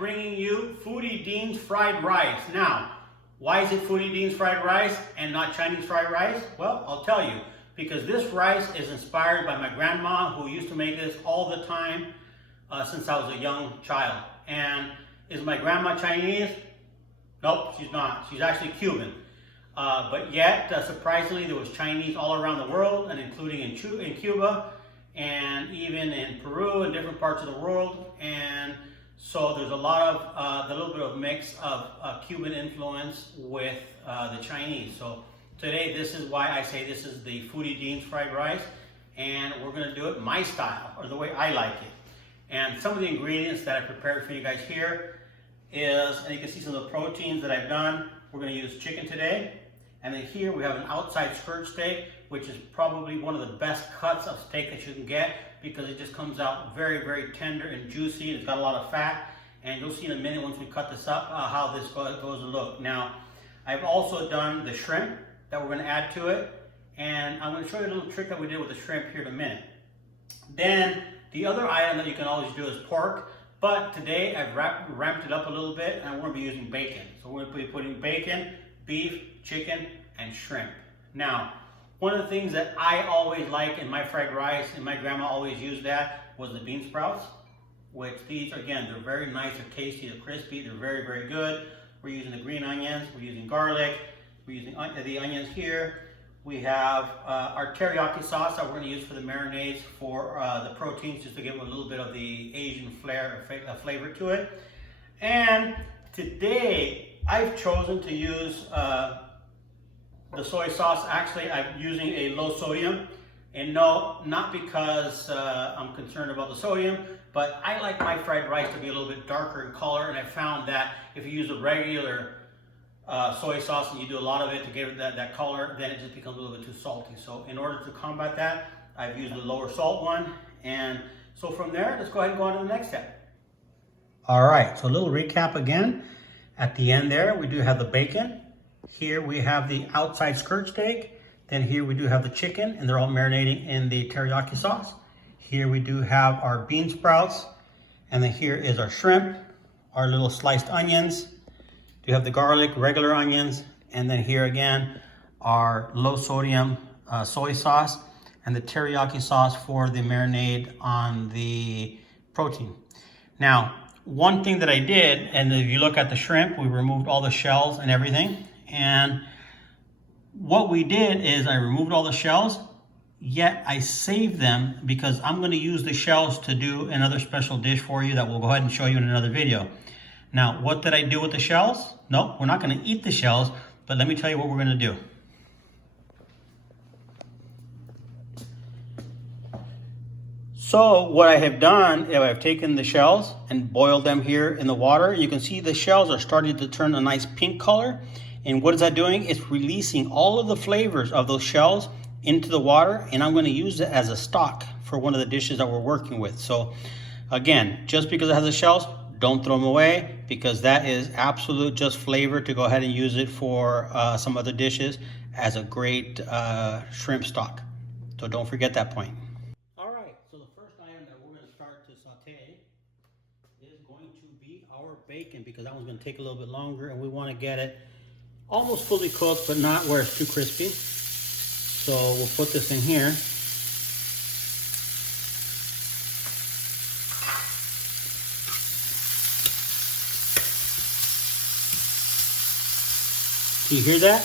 bringing you Foodie Dean's fried rice. Now, why is it Foodie Dean's fried rice and not Chinese fried rice? Well, I'll tell you. Because this rice is inspired by my grandma, who used to make this all the time since I was a young child. And is my grandma Chinese? Nope, she's not. She's actually Cuban. But yet, surprisingly, there was Chinese all around the world, and including in Cuba, and even in Peru and different parts of the world. And so there's a lot of, a little bit of mix of Cuban influence with the Chinese. So today, this is why I say this is the Foodie Dean's fried rice, and we're gonna do it my style, or the way I like it. And some of the ingredients that I prepared for you guys here is, and you can see some of the proteins that I've done. We're gonna use chicken today. And then here we have an outside skirt steak, which is probably one of the best cuts of steak that you can get because it just comes out very, very tender and juicy. It's got a lot of fat. And you'll see in a minute once we cut this up how this goes to look. Now, I've also done the shrimp that we're gonna add to it. And I'm gonna show you a little trick that we did with the shrimp here in a minute. Then, the other item that you can always do is pork. But today I've ramped it up a little bit, and I'm gonna be using bacon. So we're gonna be putting bacon, beef, chicken, and shrimp. Now, one of the things that I always like in my fried rice, and my grandma always used that, was the bean sprouts, which these, again, they're very nice, they're tasty, they're crispy, they're very, very good. We're using the green onions, we're using garlic, we're using the onions here. We have our teriyaki sauce that we're going to use for the marinades for the proteins, just to give them a little bit of the Asian flavor to it. And today, I've chosen to use the soy sauce. Actually, I'm using a low sodium. And no, not because I'm concerned about the sodium, but I like my fried rice to be a little bit darker in color. And I found that if you use a regular soy sauce and you do a lot of it to give it that color, then it just becomes a little bit too salty. So in order to combat that, I've used the lower salt one. And so from there, let's go ahead and go on to the next step. All right, so a little recap again. At the end there, we do have the bacon. Here we have the outside skirt steak. Then here we do have the chicken, and they're all marinating in the teriyaki sauce. Here we do have our bean sprouts. And then here is our shrimp, our little sliced onions. You have the garlic, regular onions, and then here again, our low sodium soy sauce and the teriyaki sauce for the marinade on the protein. Now, one thing that I did, and if you look at the shrimp, we removed all the shells and everything. And what we did is I removed all the shells, yet I saved them because I'm going to use the shells to do another special dish for you that we'll go ahead and show you in another video. Now, what did I do with the shells? No, we're not going to eat the shells, but let me tell you what we're going to do. So what I have done is I've taken the shells and boiled them here in the water. You can see the shells are starting to turn a nice pink color. And what is that doing? It's releasing all of the flavors of those shells into the water, and I'm going to use it as a stock for one of the dishes that we're working with. So again, just because it has the shells, don't throw them away, because that is absolute just flavor to go ahead and use it for some other dishes as a great shrimp stock. So don't forget that point. All right, so the first item that we're going to start to saute is going to be our bacon, because that one's going to take a little bit longer, and we want to get it almost fully cooked, but not where it's too crispy. So we'll put this in here. Do you hear that?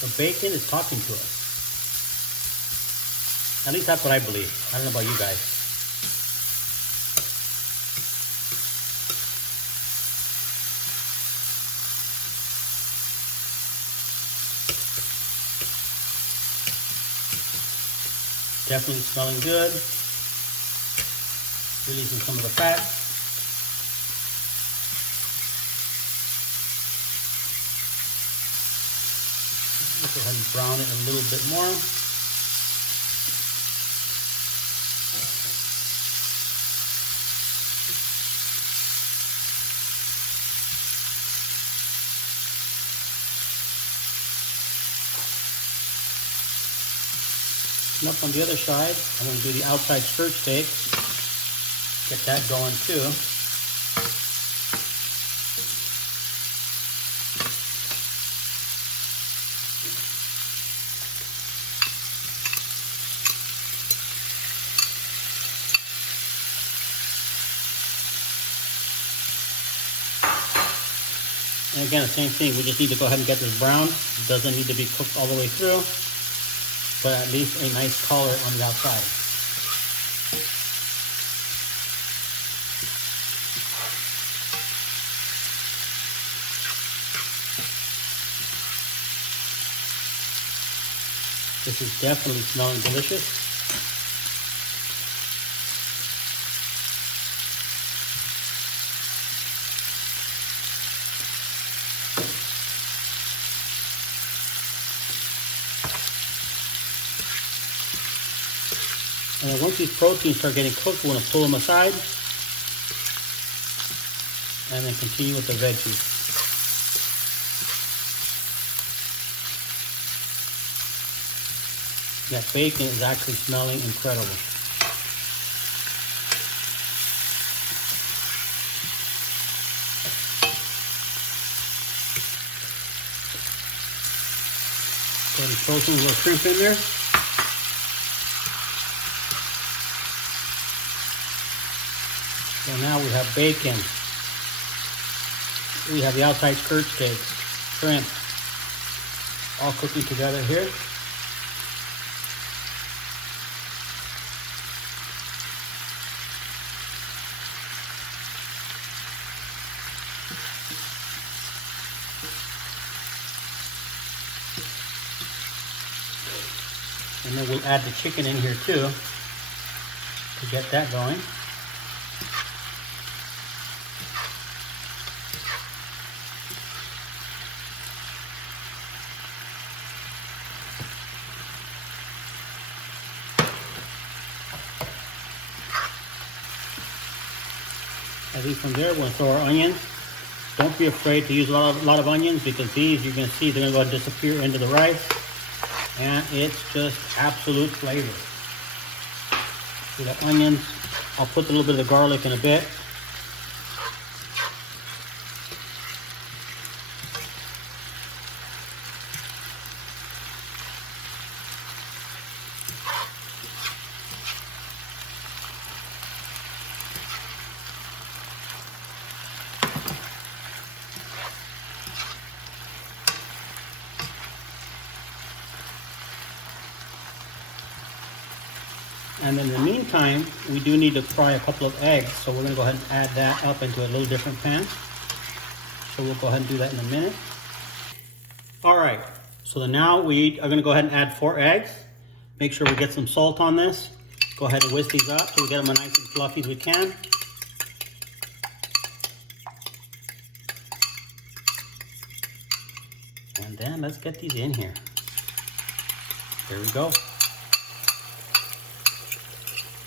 The bacon is talking to us. At least that's what I believe. I don't know about you guys. Definitely smelling good. Releasing some of the fat. Go ahead and brown it a little bit more. And up on the other side, I'm going to do the outside skirt steak. Get that going too. And again, the same thing, we just need to go ahead and get this brown. It doesn't need to be cooked all the way through, but at least a nice color on the outside. This is definitely smelling delicious. And then once these proteins start getting cooked, we're going to pull them aside and then continue with the veggies. That bacon is actually smelling incredible. So the protein, a little shrimp in there. So now we have bacon. We have the outside skirt steak, shrimp, all cooking together here. And then we'll add the chicken in here too to get that going. I think from there we'll throw our onions. Don't be afraid to use a lot of onions, because these, you're going to see, they're going to go and disappear into the rice. And it's just absolute flavor. See the onions. I'll put a little bit of the garlic in a bit. And in the meantime, we do need to fry a couple of eggs, so we're going to go ahead and add that up into a little different pan. So we'll go ahead and do that in a minute. All right, so now we are going to go ahead and add 4 eggs. Make sure we get some salt on this. Go ahead and whisk these up so we get them as nice and fluffy as we can. And then let's get these in here. There we go.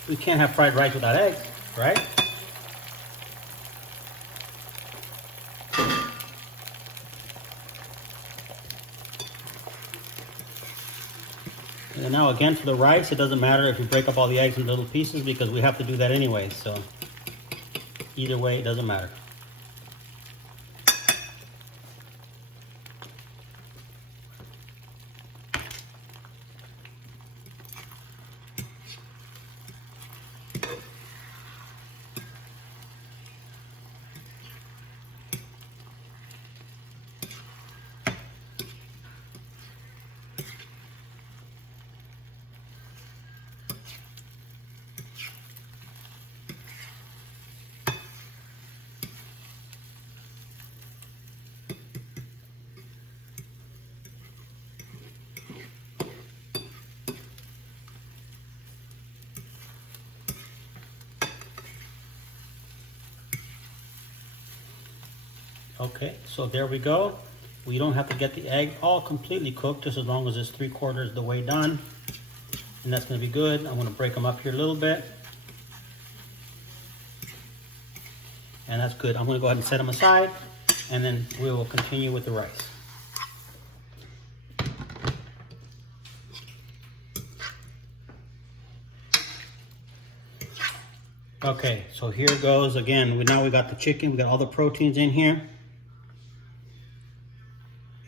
We can't have fried rice without eggs, right? And now again, for the rice, it doesn't matter if you break up all the eggs into little pieces, because we have to do that anyway, so either way, it doesn't matter. Okay, so there we go. We don't have to get the egg all completely cooked, just as long as it's 3/4 the way done. And that's going to be good. I'm going to break them up here a little bit. And that's good. I'm going to go ahead and set them aside, and then we will continue with the rice. Okay, so here goes again. Now we got the chicken, we got all the proteins in here.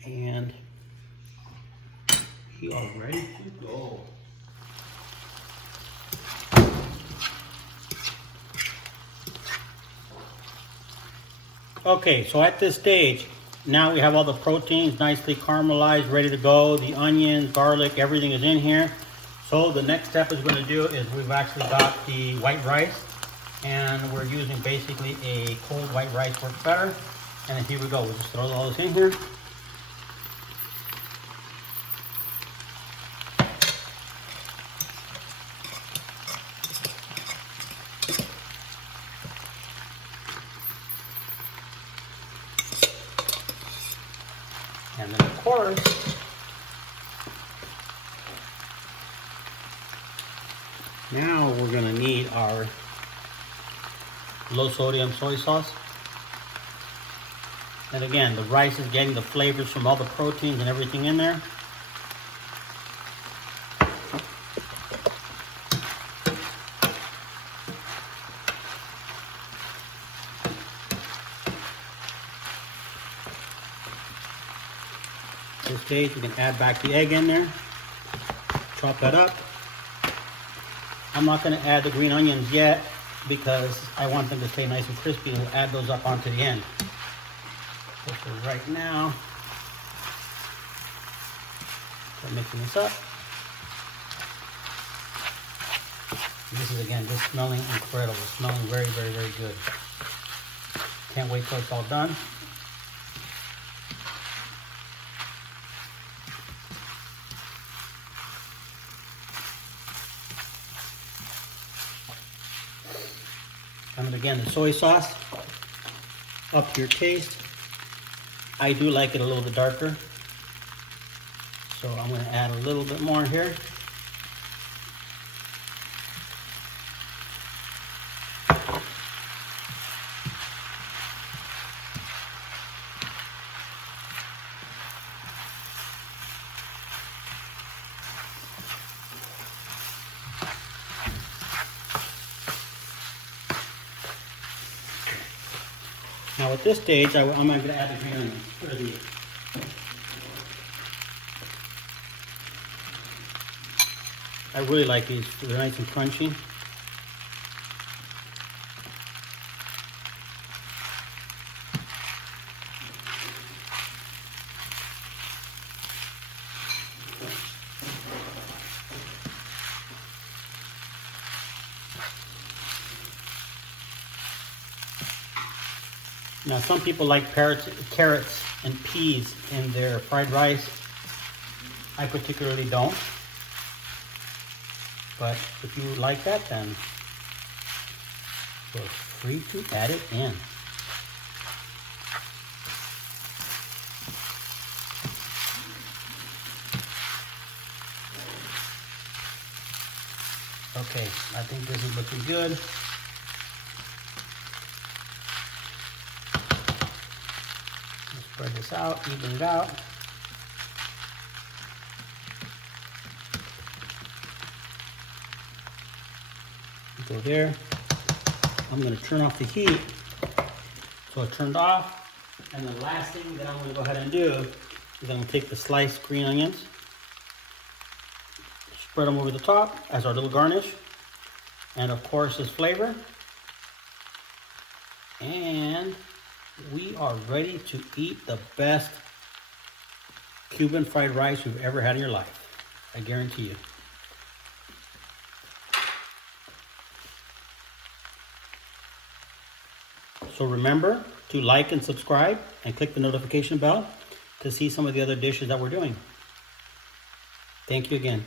And we are ready to go. Okay, so at this stage, Now we have all the proteins nicely caramelized, ready to go. The onions, garlic, everything is in here. So the next step is going to do is we've actually got the white rice, and we're using basically a cold white rice works better. And here we go. We'll just throw all this in here. And then of course, now we're gonna need our low sodium soy sauce. And again, the rice is getting the flavors from all the proteins and everything in there. At this stage, we can add back the egg in there, chop that up. I'm not going to add the green onions yet because I want them to stay nice and crispy, and we'll add those up onto the end. So for right now, start mixing this up. This is again just smelling incredible, smelling very, very, very good. Can't wait till it's all done. And again, the soy sauce, up to your taste. I do like it a little bit darker, so I'm going to add a little bit more here. Now at this stage, I'm going to add the green onions. Where are these? I really like these. They're nice and crunchy. Now some people like carrots and peas in their fried rice. I particularly don't. But if you like that, then feel free to add it in. Okay, I think this is looking good. Spread this out, even it out. Go there. I'm going to turn off the heat. So it turned off. And the last thing that I'm going to go ahead and do is I'm going to take the sliced green onions, spread them over the top as our little garnish. And of course, this flavor. And we are ready to eat the best Cuban fried rice you've ever had in your life. I guarantee you. So remember to like and subscribe and click the notification bell to see some of the other dishes that we're doing. Thank you again.